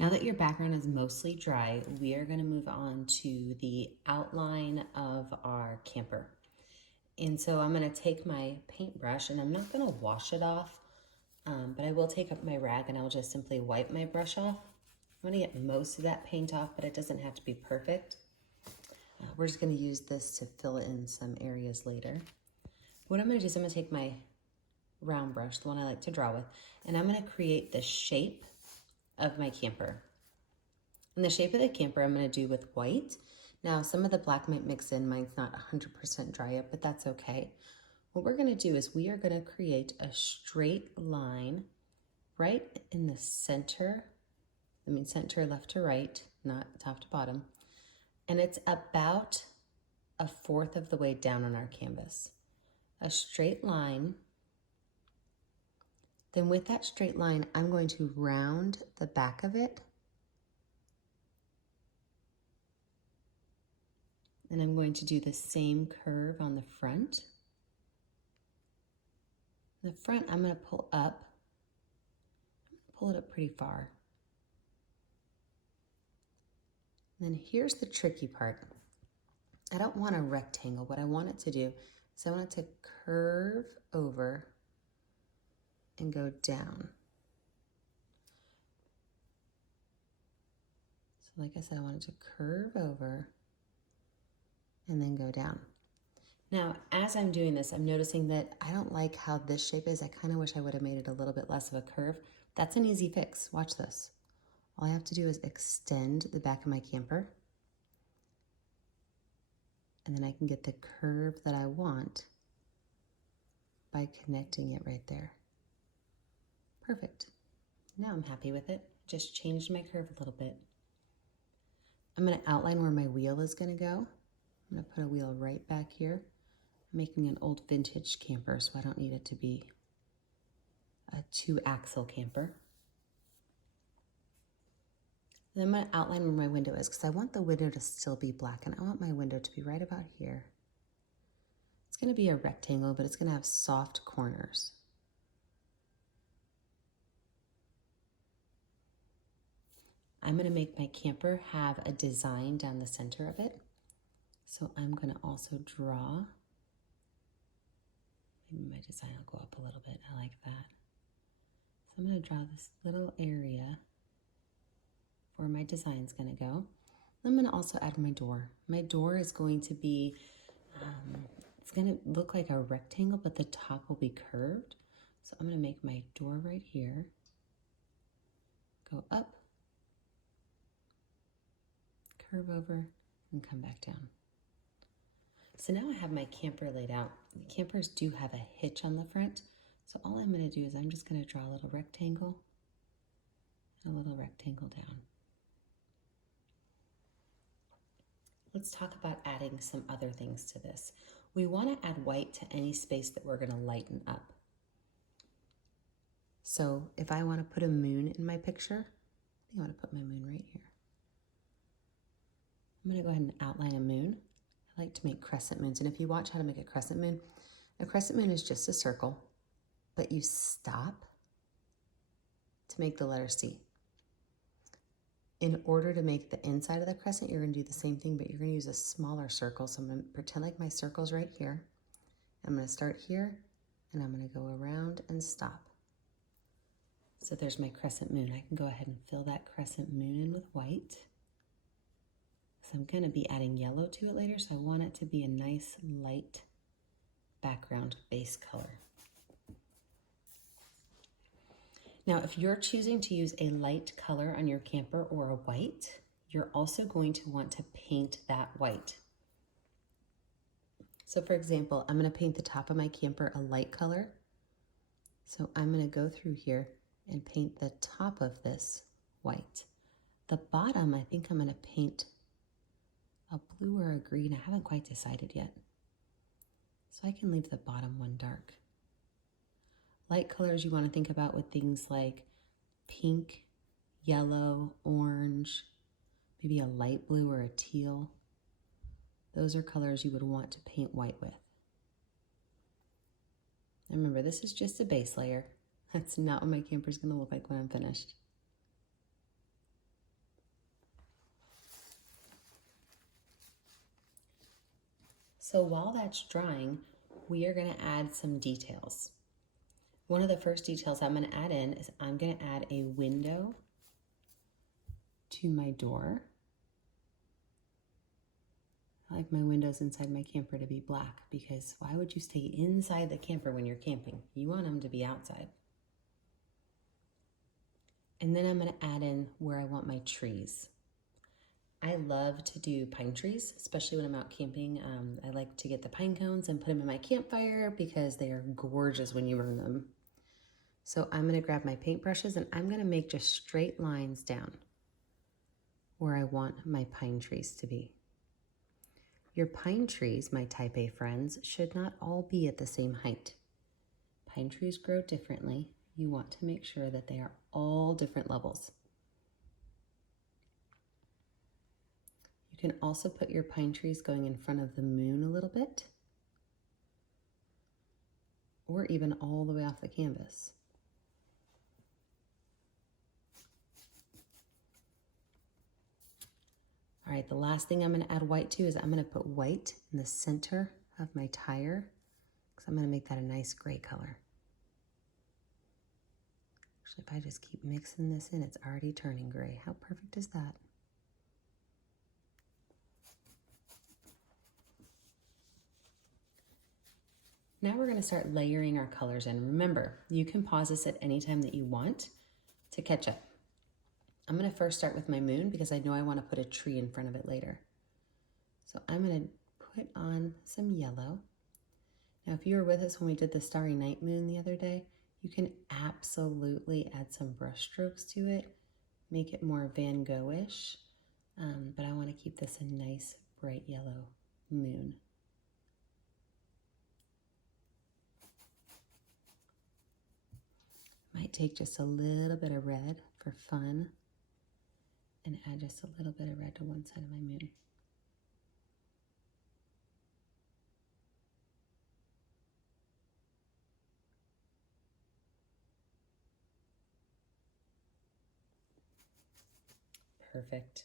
Now that your background is mostly dry, we are going to move on to the outline of our camper. And so I'm going to take my paintbrush, and I'm not going to wash it off, but I will take up my rag and I'll just simply wipe my brush off. I'm going to get most of that paint off, but it doesn't have to be perfect. We're just going to use this to fill in some areas later. What I'm going to do is I'm going to take my round brush, the one I like to draw with, and I'm going to create the shape of my camper. And the shape of the camper I'm going to do with white. Now, some of the black might mix in. Mine's not 100% dry yet, but that's okay. What we're going to do is we are going to create a straight line right in the center. I mean, center left to right, not top to bottom. And it's about 1/4 of the way down on our canvas. A straight line. Then with that straight line, I'm going to round the back of it. And I'm going to do the same curve on the front. The front, I'm going to pull up. Pull it up pretty far. And then here's the tricky part. I don't want a rectangle. What I want it to do is I want it to curve over and go down. So like I said, I want it to curve over and then go down. Now, as I'm doing this, I'm noticing that I don't like how this shape is. I kind of wish I would have made it a little bit less of a curve. That's an easy fix. Watch this. All I have to do is extend the back of my camper, and then I can get the curve that I want by connecting it right there. Perfect. Now I'm happy with it. Just changed my curve a little bit. I'm going to outline where my wheel is going to go. I'm going to put a wheel right back here. I'm making an old vintage camper, so I don't need it to be a 2-axle camper. Then I'm going to outline where my window is because I want the window to still be black, and I want my window to be right about here. It's going to be a rectangle, but it's going to have soft corners. I'm going to make my camper have a design down the center of it. So I'm going to also draw. Maybe my design will go up a little bit. I like that. So I'm going to draw this little area where my design is going to go. I'm going to also add my door. My door is going to be, it's going to look like a rectangle, but the top will be curved. So I'm going to make my door right here, go up, curve over, and come back down. So now I have my camper laid out. The campers do have a hitch on the front. So all I'm going to do is I'm just going to draw a little rectangle and a little rectangle down. Let's talk about adding some other things to this. We want to add white to any space that we're going to lighten up. So if I want to put a moon in my picture, I think I want to put my moon right here. I'm going to go ahead and outline a moon. I like to make crescent moons, and if you watch how to make a crescent moon is just a circle, but you stop to make the letter C. In order to make the inside of the crescent, you're going to do the same thing, but you're going to use a smaller circle. So I'm going to pretend like my circle's right here. I'm going to start here, and I'm going to go around and stop. So there's my crescent moon. I can go ahead and fill that crescent moon in with white. So I'm going to be adding yellow to it later, so I want it to be a nice light background base color. Now, if you're choosing to use a light color on your camper or a white, you're also going to want to paint that white. So for example, I'm going to paint the top of my camper a light color. So I'm going to go through here and paint the top of this white. The bottom, I think I'm going to paint a blue or a green. I haven't quite decided yet. So I can leave the bottom one dark. Light colors you want to think about with things like pink, yellow, orange, maybe a light blue or a teal. Those are colors you would want to paint white with. And remember, this is just a base layer. That's not what my camper is going to look like when I'm finished. So while that's drying, we are going to add some details. One of the first details I'm going to add in is I'm going to add a window to my door. I like my windows inside my camper to be black because why would you stay inside the camper when you're camping? You want them to be outside. And then I'm going to add in where I want my trees. I love to do pine trees, especially when I'm out camping. I like to get the pine cones and put them in my campfire because they are gorgeous when you burn them. So I'm going to grab my paintbrushes and I'm going to make just straight lines down where I want my pine trees to be. Your pine trees, my type A friends, should not all be at the same height. Pine trees grow differently. You want to make sure that they are all different levels. You can also put your pine trees going in front of the moon a little bit, or even all the way off the canvas. All right, the last thing I'm going to add white to is I'm going to put white in the center of my tire because I'm going to make that a nice gray color. Actually, if I just keep mixing this in, it's already turning gray. How perfect is that? Now we're going to start layering our colors in. Remember, you can pause this at any time that you want to catch up. I'm going to first start with my moon because I know I want to put a tree in front of it later. So I'm going to put on some yellow. Now, if you were with us when we did the Starry Night Moon the other day, you can absolutely add some brush strokes to it, make it more Van Gogh-ish, but I want to keep this a nice bright yellow moon. Might take just a little bit of red for fun and add just a little bit of red to one side of my moon. Perfect.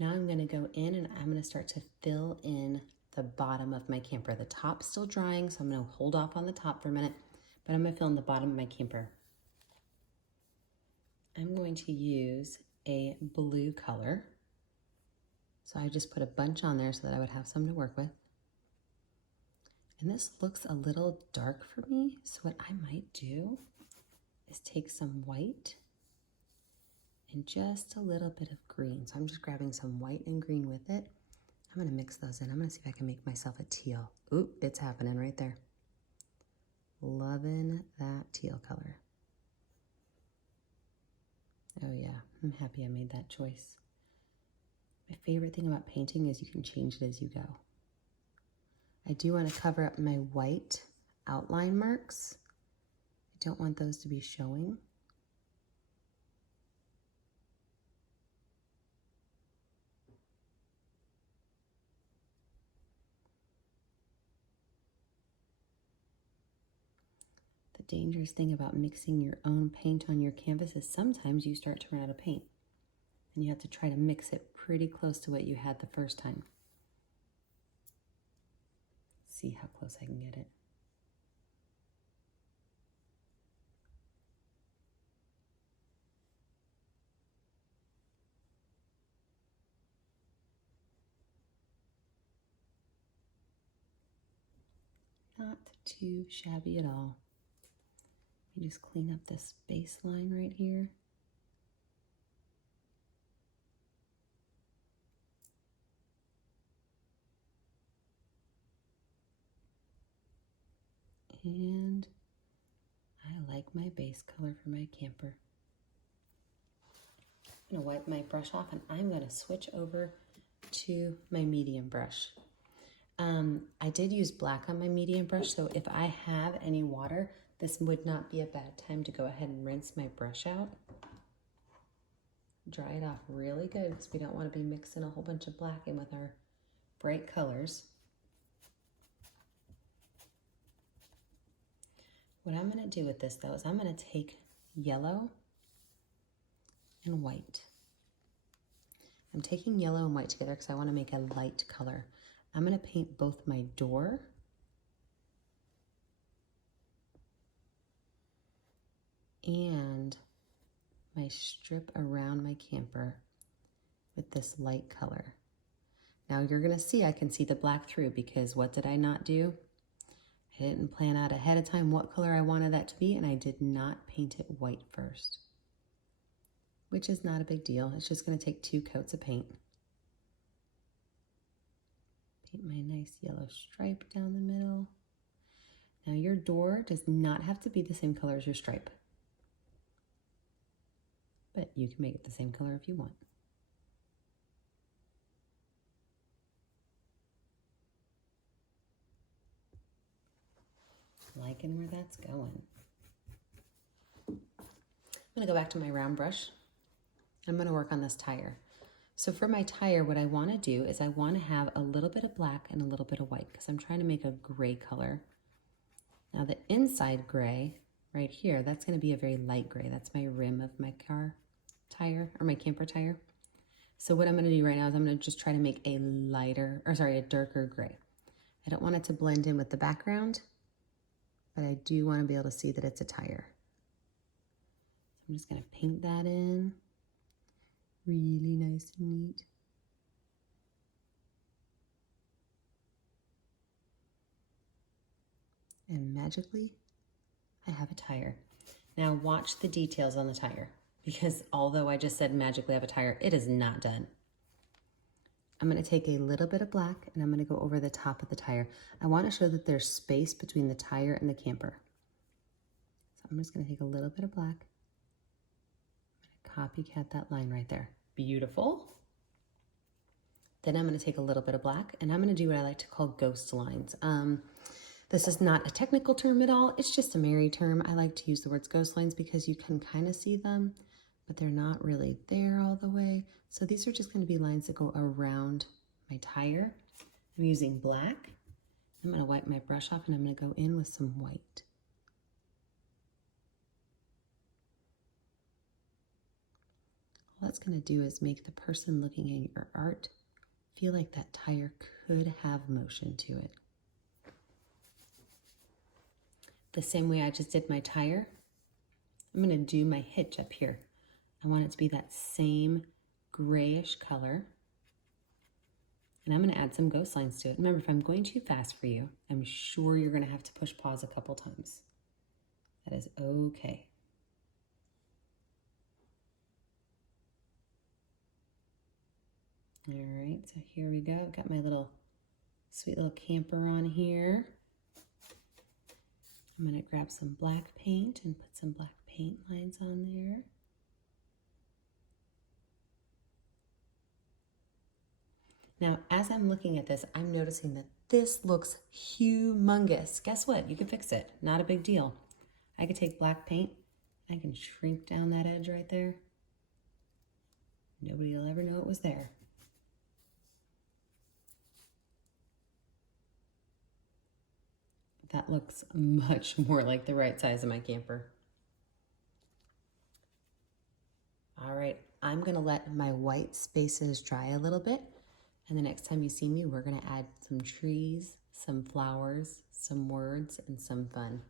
Now I'm going to go in and I'm going to start to fill in the bottom of my camper. The top's still drying, so I'm going to hold off on the top for a minute, but I'm going to fill in the bottom of my camper. I'm going to use a blue color. So I just put a bunch on there so that I would have some to work with. And this looks a little dark for me, so what I might do is take some white and just a little bit of green. So I'm just grabbing some white and green with it. I'm going to mix those in. I'm going to see if I can make myself a teal. Ooh, it's happening right there. Loving that teal color. Oh yeah, I'm happy I made that choice. My favorite thing about painting is you can change it as you go. I do want to cover up my white outline marks. I don't want those to be showing. The dangerous thing about mixing your own paint on your canvas is sometimes you start to run out of paint and you have to try to mix it pretty close to what you had the first time. See how close I can get it. Not too shabby at all. You just clean up this baseline right here. And I like my base color for my camper. I'm going to wipe my brush off and I'm going to switch over to my medium brush. I did use black on my medium brush, so if I have any water, this would not be a bad time to go ahead and rinse my brush out. Dry it off really good because we don't want to be mixing a whole bunch of black in with our bright colors. What I'm going to do with this though is I'm going to take yellow and white. I'm taking yellow and white together because I want to make a light color. I'm gonna paint both my door and my strip around my camper with this light color. Now you're gonna see I can see the black through because what did I not do? I didn't plan out ahead of time what color I wanted that to be, and I did not paint it white first, which is not a big deal. It's just gonna take 2 coats of paint. Paint my nice yellow stripe down the middle. Now your door does not have to be the same color as your stripe, but you can make it the same color if you want. Liking where that's going. I'm gonna go back to my round brush. I'm gonna work on this tire. So for my tire, what I wanna do is I wanna have a little bit of black and a little bit of white because I'm trying to make a gray color. Now the inside gray right here, that's gonna be a very light gray. That's my rim of my car tire or my camper tire. So what I'm gonna do right now is I'm gonna just try to make a darker gray. I don't want it to blend in with the background, but I do want to be able to see that it's a tire. So I'm just going to paint that in really nice and neat. And magically, I have a tire. Now watch the details on the tire because although I just said magically have a tire, it is not done. I'm going to take a little bit of black and I'm going to go over the top of the tire. I want to show that there's space between the tire and the camper. So I'm just going to take a little bit of black. I'm going to copycat that line right there. Beautiful. Then I'm going to take a little bit of black and I'm going to do what I like to call ghost lines. This is not a technical term at all. It's just a Mary term. I like to use the words ghost lines because you can kind of see them, but they're not really there all the way. So these are just going to be lines that go around my tire. I'm using black. I'm going to wipe my brush off and I'm going to go in with some white. All that's going to do is make the person looking at your art feel like that tire could have motion to it. The same way I just did my tire, I'm going to do my hitch up here. I want it to be that same grayish color. And I'm going to add some ghost lines to it. Remember, if I'm going too fast for you, I'm sure you're going to have to push pause a couple times. That is okay. All right, so here we go. I've got my little sweet little camper on here. I'm going to grab some black paint and put some black paint lines on there. Now, as I'm looking at this, I'm noticing that this looks humongous. Guess what? You can fix it. Not a big deal. I could take black paint. I can shrink down that edge right there. Nobody will ever know it was there. That looks much more like the right size of my camper. All right, I'm gonna let my white spaces dry a little bit. And the next time you see me, we're gonna add some trees, some flowers, some words, and some fun.